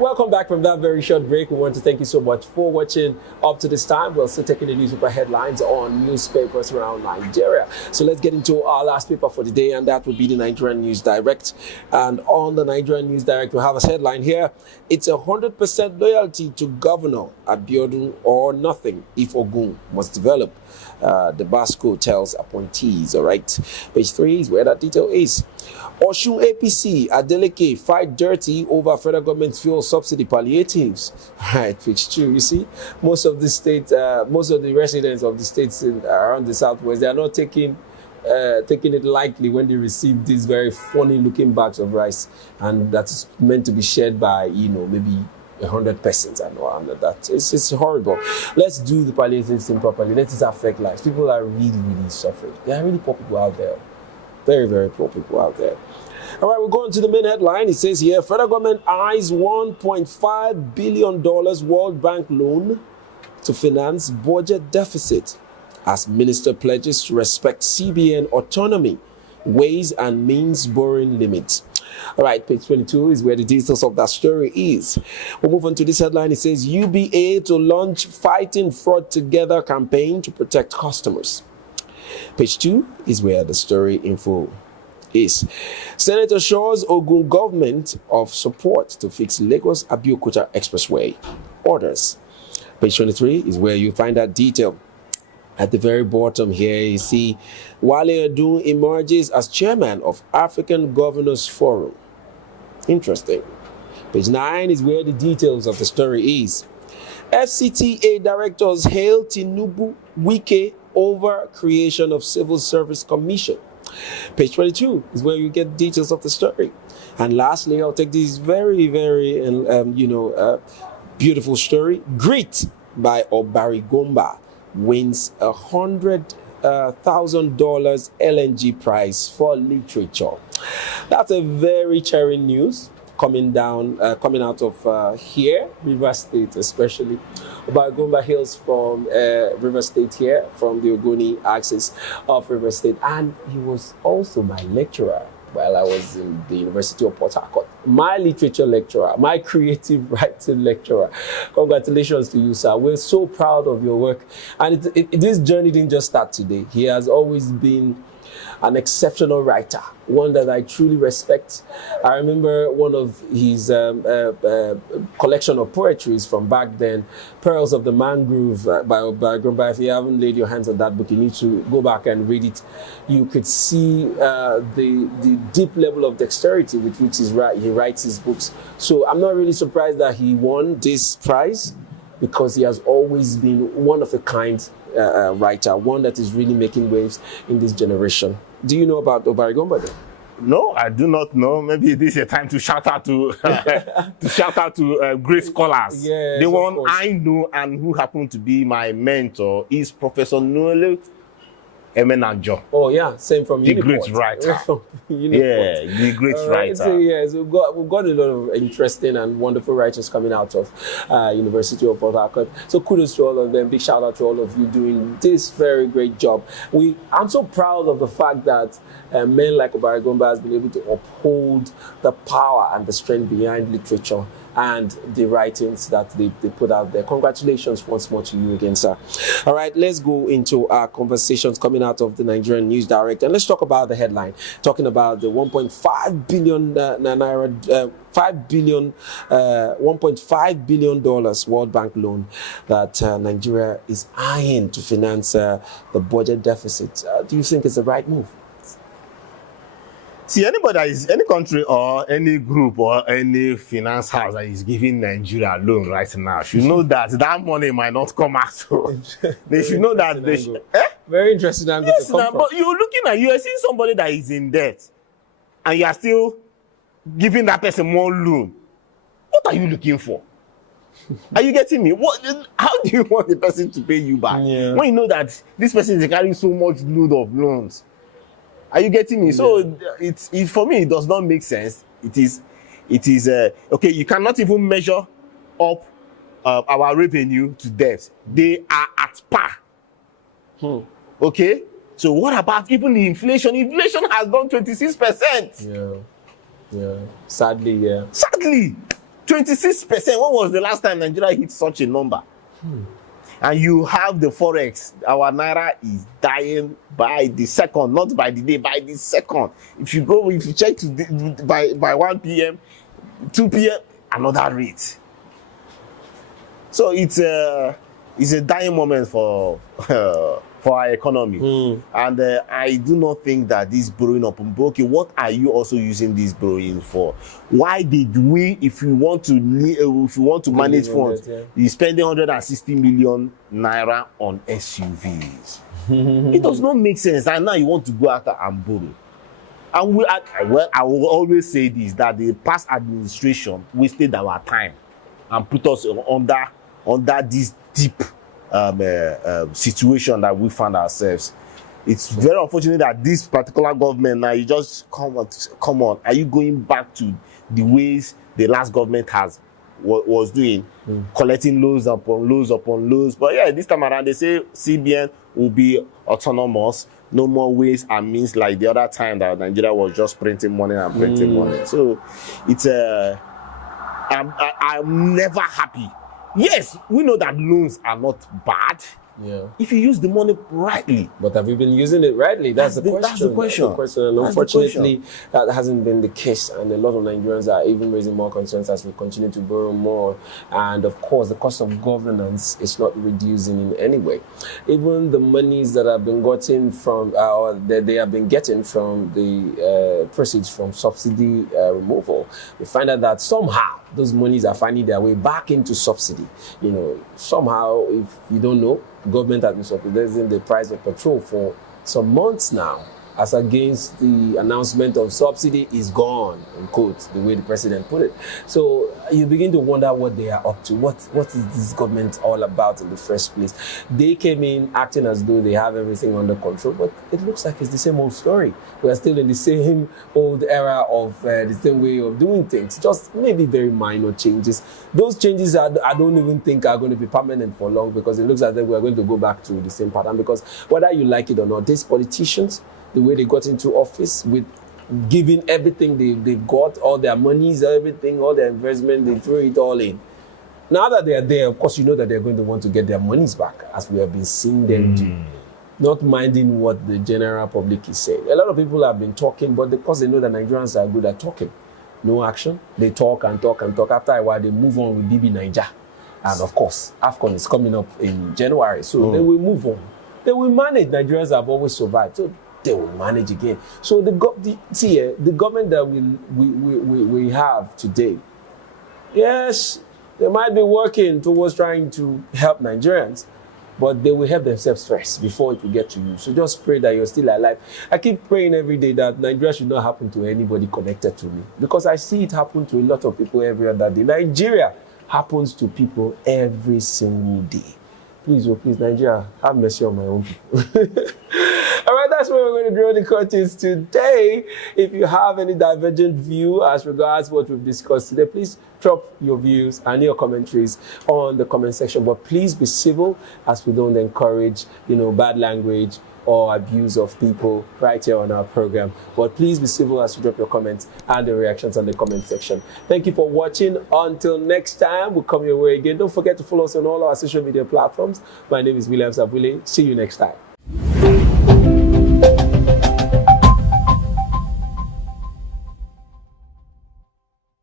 right, welcome back from that very short break. We want to thank you so much for watching up to this time. We're still taking the newspaper headlines on newspapers around Nigeria. So let's get into our last paper for the day, and that would be the Nigerian News Direct. And on the Nigerian News Direct, we have a headline here. It's 100% loyalty to Governor Abiodun or nothing if Ogun must develop. The Basco tells appointees, all right. Page 3 is where that detail is. Osun APC, Adeleke fight dirty over federal government fuel subsidy palliatives. Right, page 2, you see, most of the residents of the states around the southwest, they are not taking it lightly when they receive these very funny looking bags of rice, and that's meant to be shared by, maybe 100 persons and all that. It's horrible. Let's do the palliative thing properly. Let it affect lives. People are really, really suffering. There are really poor people out there. Very, very poor people out there. All right, we're going to the main headline. It says here, federal government eyes $1.5 billion World Bank loan to finance budget deficit as minister pledges to respect CBN autonomy, ways and means borrowing limits. All right, page 22 is where the details of that story is. We'll move on to this headline. It says UBA to launch Fighting Fraud Together campaign to protect customers. Page 2 is where the story info is. Senator assures Ogun government of support to fix Lagos Abeokuta Expressway. Orders. Page 23 is where you find that detail. At the very bottom here, you see Wale Odun emerges as chairman of African Governors Forum. Interesting. Page 9 is where the details of the story is. FCTA directors hail Tinubu Wike over creation of Civil Service Commission. Page 22 is where you get details of the story. And lastly, I'll take this very, very, beautiful story. Greet by Obarigomba wins $100,000 LNG prize for literature. That's a very cheering news coming out of here, River State especially. Obarigomba hails from River State here, from the Ogoni axis of River State, and he was also my lecturer while I was in the University of Port Harcourt. My literature lecturer, my creative writing lecturer. Congratulations to you, sir. We're so proud of your work. And this journey didn't just start today. He has always been an exceptional writer, one that I truly respect. I remember one of his collection of poetries from back then, Pearls of the Mangrove by Obarigomba. If you haven't laid your hands on that book, you need to go back and read it. You could see the deep level of dexterity with which he writes his books. So I'm not really surprised that he won this prize, because he has always been one of a kind writer, one that is really making waves in this generation. Do you know about Obarigomba then? No, I do not know. Maybe this is a time to shout out to great scholars. Yes, the one I know and who happened to be my mentor is Professor Noel Emenanjo. Oh yeah, same from the Uniport. great writer. Yeah, the great writer. So yes, we've got a lot of interesting and wonderful writers coming out of University of Port Harcourt. So kudos to all of them. Big shout out to all of you doing this very great job. I'm so proud of the fact that men like Obarigomba has been able to uphold the power and the strength behind literature and the writings that they put out there. Congratulations once more to you again, sir. All right, let's go into our conversations coming out of the Nigerian News Direct, and let's talk about the headline, talking about the 1.5 billion $1.5 billion World Bank loan that Nigeria is eyeing to finance the budget deficit. Do you think it's the right move? See, any country or any group or any finance house that is giving Nigeria a loan right now should know that money might not come out. So they should know that they should. Very interesting angle. Yes, but you are seeing somebody that is in debt, and you are still giving that person more loan. What are you looking for? Are you getting me? How do you want the person to pay you back when you know that this person is carrying so much load of loans? Are you getting me? Yeah. So for me, it does not make sense. It is okay. You cannot even measure up our revenue to debt. They are at par. Okay. So what about even the inflation? Inflation has gone 26%. Yeah. Sadly, yeah. Sadly, 26%. When was the last time Nigeria hit such a number? And you have the forex. Our naira is dying by the second, not by the day, by the second. If you check by 1 p.m., 2 p.m., another rate. So it's a dying moment for our economy. And I do not think that this borrowing upon okay, what are you also using this borrowing for? Why did we, if you want to manage funds, you're spending 160 million naira on SUVs? It does not make sense. And now you want to go after and borrow. And I will always say this, that the past administration wasted our time and put us under this deep situation that we found ourselves. It's very unfortunate that this particular government now, you just come on, are you going back to the ways the last government was doing, collecting loans upon loans? But yeah, this time around they say CBN will be autonomous, no more ways and means like the other time that Nigeria was just printing money and printing money. So it's I'm never happy. Yes, we know that loans are not bad. Yeah. If you use the money rightly. But have you been using it rightly? That's the question. That's the question. And unfortunately, that hasn't been the case. And a lot of Nigerians are even raising more concerns as we continue to borrow more. And of course, the cost of governance is not reducing in any way. Even the monies that have been gotten from, or that they have been getting from the proceeds from subsidy removal, we find out that somehow those monies are finding their way back into subsidy. You know, somehow, if you don't know, government has been subsidizing the price of petrol for some months now, as against the announcement of subsidy is gone, in quotes, the way the president put it. So you begin to wonder what they are up to. What is this government all about in the first place? They came in acting as though they have everything under control, but it looks like it's the same old story. We are still in the same old era of the same way of doing things, just maybe very minor changes. Those changes I don't even think are going to be permanent for long, because it looks as though we are going to go back to the same pattern. Because whether you like it or not, these politicians, the way they got into office with giving everything they've got, all their monies, everything, all their investment, they throw it all in. Now that they're there, of course, you know that they're going to want to get their monies back, as we have been seeing them do. Not minding what the general public is saying. A lot of people have been talking, but because they know that Nigerians are good at talking, no action. They talk and talk and talk. After a while, they move on with BB Niger. And of course, AFCON is coming up in January, so they will move on. They will manage. Nigerians have always survived. So they will manage again. So the government that we have today, yes, they might be working towards trying to help Nigerians, but they will help themselves first before it will get to you. So just pray that you're still alive. I keep praying every day that Nigeria should not happen to anybody connected to me, because I see it happen to a lot of people every other day. Nigeria happens to people every single day. Please, oh please, Nigeria, have mercy on my own people. All right, that's where we're going to draw the curtains today. If you have any divergent view as regards what we've discussed today, please drop your views and your commentaries on the comment section. But please be civil, as we don't encourage, bad language or abuse of people right here on our program. But please be civil as you drop your comments and the reactions on the comment section. Thank you for watching. Until next time, we'll come your way again. Don't forget to follow us on all our social media platforms. My name is William Sabule. See you next time.